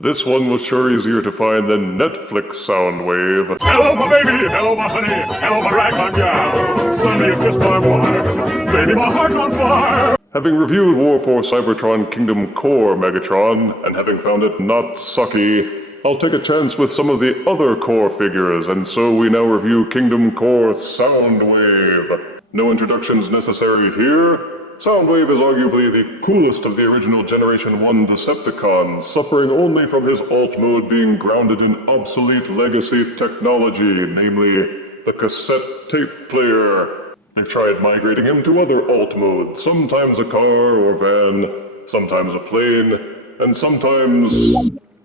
This one was sure easier to find than Netflix Soundwave. Hello, my baby! Hello, my honey! Hello, my ragtime gal! Suddenly you kissed my wife! Baby, my heart's on fire! Having reviewed War for Cybertron Kingdom Core Megatron, and having found it not sucky, I'll take a chance with some of the other core figures, and so we now review Kingdom Core Soundwave. No introductions necessary here. Soundwave is arguably the coolest of the original Generation 1 Decepticons, suffering only from his alt mode being grounded in obsolete legacy technology, namely the cassette tape player. They've tried migrating him to other alt modes, sometimes a car or van, sometimes a plane, and sometimes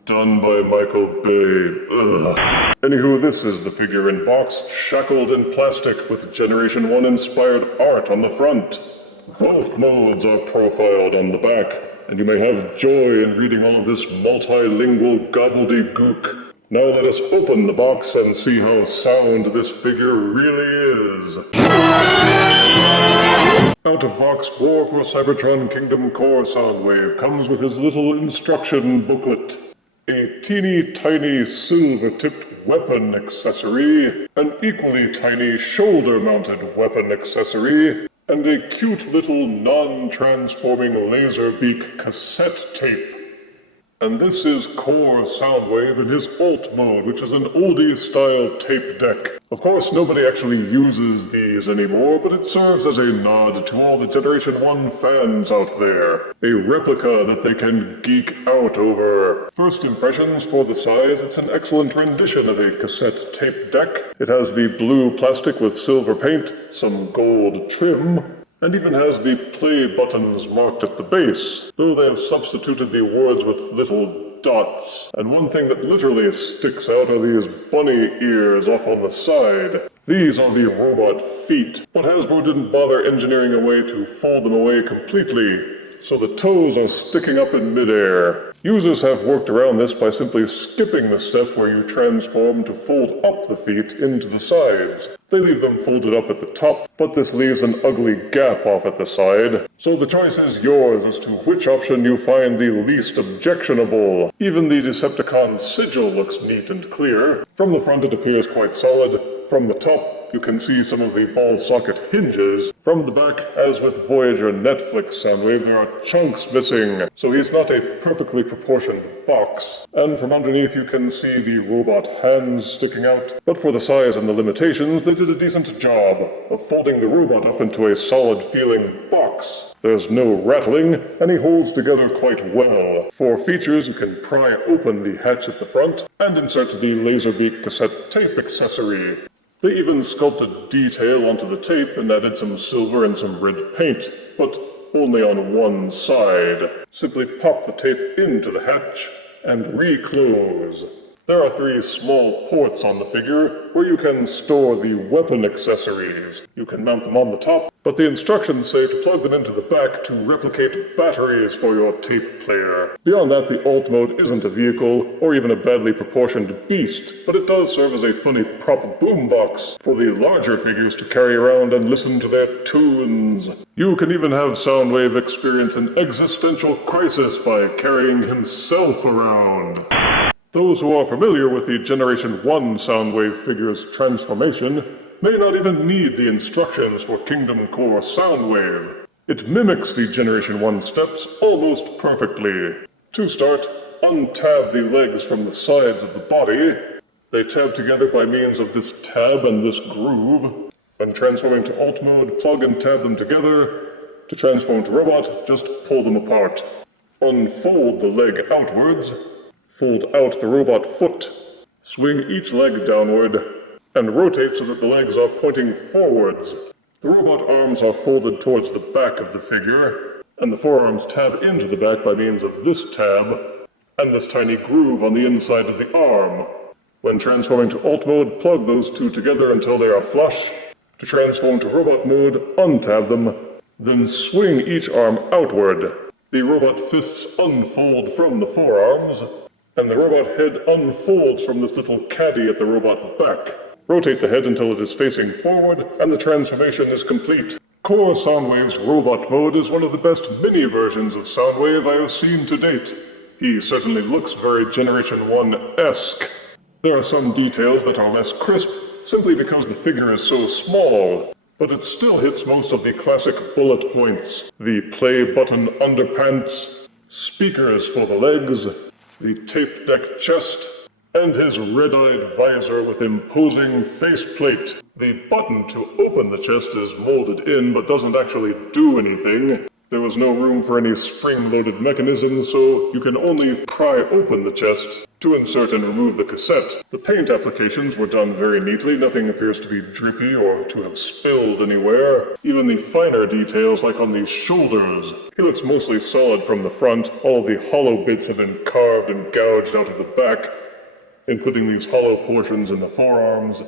done by Michael Bay. Ugh. Anywho, this is the figure in box, shackled in plastic with Generation 1 inspired art on the front. Both modes are profiled on the back, and you may have joy in reading all of this multilingual gobbledygook. Now let us open the box and see how sound this figure really is. Out of box, War for Cybertron Kingdom Core Soundwave comes with his little instruction booklet. A teeny tiny silver-tipped weapon accessory, an equally tiny shoulder-mounted weapon accessory, and a cute little non-transforming laser beak cassette tape. And this is Core Soundwave in his alt mode, which is an oldie-style tape deck. Of course, nobody actually uses these anymore, but it serves as a nod to all the Generation 1 fans out there. A replica that they can geek out over. First impressions for the size, it's an excellent rendition of a cassette tape deck. It has the blue plastic with silver paint, some gold trim, and even has the play buttons marked at the base, though they have substituted the words with little dots. And one thing that literally sticks out are these bunny ears off on the side. These are the robot feet, but Hasbro didn't bother engineering a way to fold them away completely, so the toes are sticking up in midair. Users have worked around this by simply skipping the step where you transform to fold up the feet into the sides. They leave them folded up at the top, but this leaves an ugly gap off at the side. So the choice is yours as to which option you find the least objectionable. Even the Decepticon sigil looks neat and clear. From the front it appears quite solid. From the top, you can see some of the ball socket hinges. From the back, as with Voyager Netflix Soundwave, there are chunks missing, so he's not a perfectly proportioned box. And from underneath you can see the robot hands sticking out. But for the size and the limitations, they did a decent job of folding the robot up into a solid-feeling box. There's no rattling, and he holds together quite well. For features, you can pry open the hatch at the front and insert the Laserbeak cassette tape accessory. They even sculpted detail onto the tape and added some silver and some red paint, but only on one side. Simply pop the tape into the hatch and reclose. There are 3 small ports on the figure where you can store the weapon accessories. You can mount them on the top, but the instructions say to plug them into the back to replicate batteries for your tape player. Beyond that, the alt mode isn't a vehicle or even a badly proportioned beast, but it does serve as a funny prop boombox for the larger figures to carry around and listen to their tunes. You can even have Soundwave experience an existential crisis by carrying himself around. Those who are familiar with the Generation 1 Soundwave figure's transformation may not even need the instructions for Kingdom Core Soundwave. It mimics the Generation 1 steps almost perfectly. To start, untab the legs from the sides of the body. They tab together by means of this tab and this groove. When transforming to alt mode, plug and tab them together. To transform to robot, just pull them apart. Unfold the leg outwards. Fold out the robot foot, swing each leg downward, and rotate so that the legs are pointing forwards. The robot arms are folded towards the back of the figure, and the forearms tab into the back by means of this tab, and this tiny groove on the inside of the arm. When transforming to alt mode, plug those two together until they are flush. To transform to robot mode, untab them, then swing each arm outward. The robot fists unfold from the forearms, and the robot head unfolds from this little caddy at the robot back. Rotate the head until it is facing forward, and the transformation is complete. Core Soundwave's robot mode is one of the best mini versions of Soundwave I have seen to date. He certainly looks very Generation 1-esque. There are some details that are less crisp, simply because the figure is so small, but it still hits most of the classic bullet points. The play button underpants, speakers for the legs, the tape deck chest, and his red-eyed visor with imposing faceplate. The button to open the chest is molded in, but doesn't actually do anything. There was no room for any spring-loaded mechanisms, so you can only pry open the chest to insert and remove the cassette. The paint applications were done very neatly. Nothing appears to be drippy or to have spilled anywhere. Even the finer details, like on the shoulders. He looks mostly solid from the front. All the hollow bits have been carved and gouged out of the back, including these hollow portions in the forearms,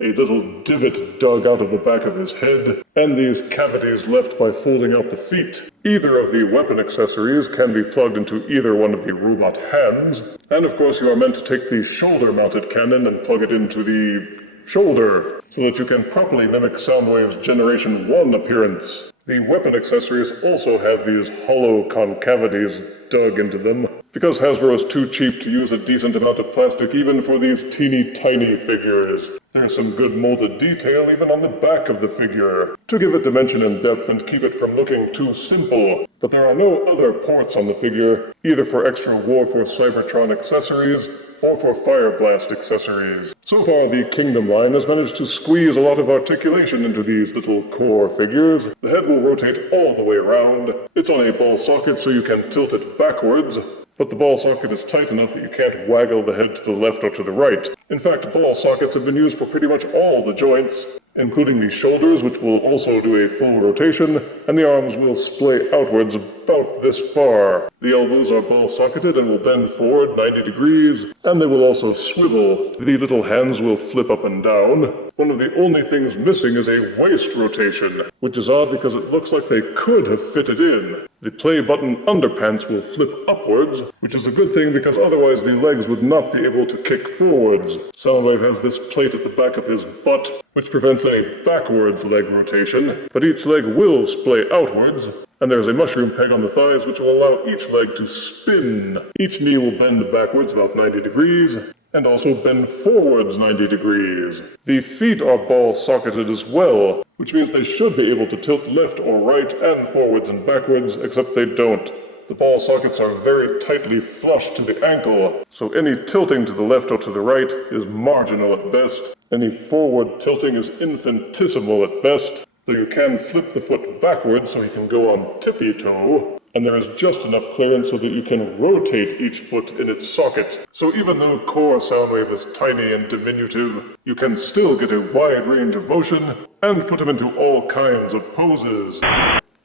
a little divot dug out of the back of his head, and these cavities left by folding out the feet. Either of the weapon accessories can be plugged into either one of the robot hands, and of course you are meant to take the shoulder-mounted cannon and plug it into the shoulder, so that you can properly mimic Soundwave's Generation 1 appearance. The weapon accessories also have these hollow concavities dug into them, because Hasbro is too cheap to use a decent amount of plastic even for these teeny tiny figures. There's some good molded detail even on the back of the figure, to give it dimension and depth and keep it from looking too simple. But there are no other ports on the figure, either for extra War for Cybertron accessories or for Fire Blast accessories. So far, the Kingdom line has managed to squeeze a lot of articulation into these little core figures. The head will rotate all the way around. It's on a ball socket, so you can tilt it backwards, but the ball socket is tight enough that you can't waggle the head to the left or to the right. In fact, ball sockets have been used for pretty much all the joints, including the shoulders, which will also do a full rotation, and the arms will splay outwards about this far. The elbows are ball socketed and will bend forward 90 degrees, and they will also swivel. The little hands will flip up and down. One of the only things missing is a waist rotation, which is odd because it looks like they could have fitted in. The play button underpants will flip upwards, which is a good thing because otherwise the legs would not be able to kick forwards. Soundwave has this plate at the back of his butt, which prevents any backwards leg rotation, but each leg will splay outwards, and there's a mushroom peg on the thighs which will allow each leg to spin. Each knee will bend backwards about 90 degrees, and also bend forwards 90 degrees. The feet are ball socketed as well, which means they should be able to tilt left or right and forwards and backwards, except they don't. The ball sockets are very tightly flush to the ankle, so any tilting to the left or to the right is marginal at best. Any forward tilting is infinitesimal at best, though you can flip the foot backwards so you can go on tippy-toe, and there is just enough clearance so that you can rotate each foot in its socket. So even though core Soundwave is tiny and diminutive, you can still get a wide range of motion and put him into all kinds of poses.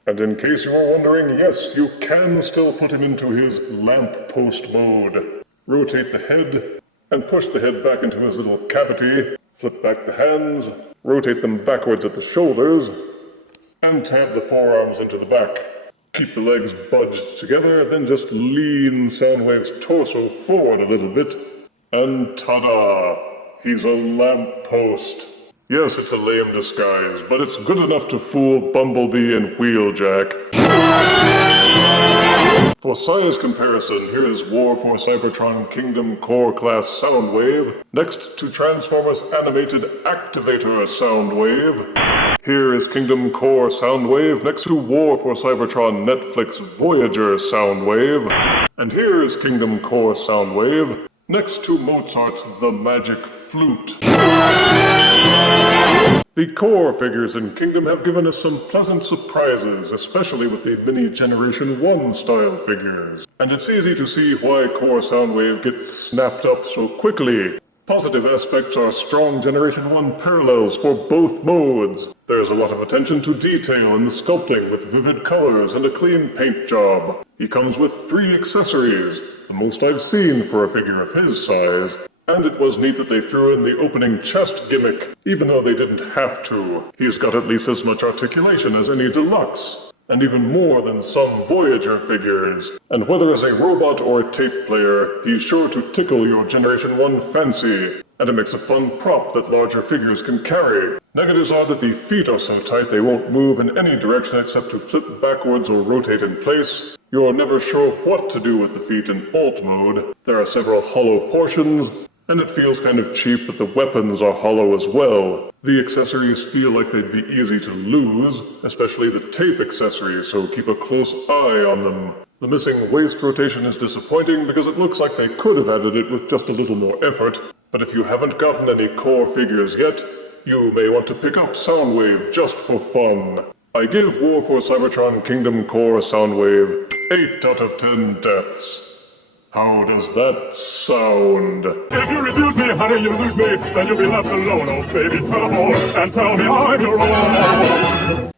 And in case you are wondering, yes, you can still put him into his lamppost mode. Rotate the head and push the head back into his little cavity, flip back the hands, rotate them backwards at the shoulders, and tab the forearms into the back. Keep the legs budged together, then just lean Soundwave's torso forward a little bit, and ta-da! He's a lamppost. Yes, it's a lame disguise, but it's good enough to fool Bumblebee and Wheeljack. For size comparison, here is War for Cybertron Kingdom Core Class Soundwave, next to Transformers Animated Activator Soundwave. Here is Kingdom Core Soundwave, next to War for Cybertron Netflix Voyager Soundwave. And here is Kingdom Core Soundwave, next to Mozart's The Magic Flute. The core figures in Kingdom have given us some pleasant surprises, especially with the mini Generation 1 style figures. And it's easy to see why core Soundwave gets snapped up so quickly. Positive aspects are strong Generation 1 parallels for both modes. There's a lot of attention to detail in the sculpting with vivid colors and a clean paint job. He comes with 3 accessories, the most I've seen for a figure of his size. And it was neat that they threw in the opening chest gimmick, even though they didn't have to. He's got at least as much articulation as any deluxe, and even more than some Voyager figures. And whether as a robot or a tape player, he's sure to tickle your Generation 1 fancy, and it makes a fun prop that larger figures can carry. Negatives are that the feet are so tight they won't move in any direction except to flip backwards or rotate in place. You're never sure what to do with the feet in alt mode. There are several hollow portions, and it feels kind of cheap that the weapons are hollow as well. The accessories feel like they'd be easy to lose, especially the tape accessories, so keep a close eye on them. The missing waist rotation is disappointing because it looks like they could have added it with just a little more effort, but if you haven't gotten any core figures yet, you may want to pick up Soundwave just for fun. I give War for Cybertron Kingdom Core Soundwave 8 out of 10 deaths. How does that sound? If you refuse me, honey, you lose me, then you'll be left alone. Oh, baby, tell them all, and tell me I'm your own.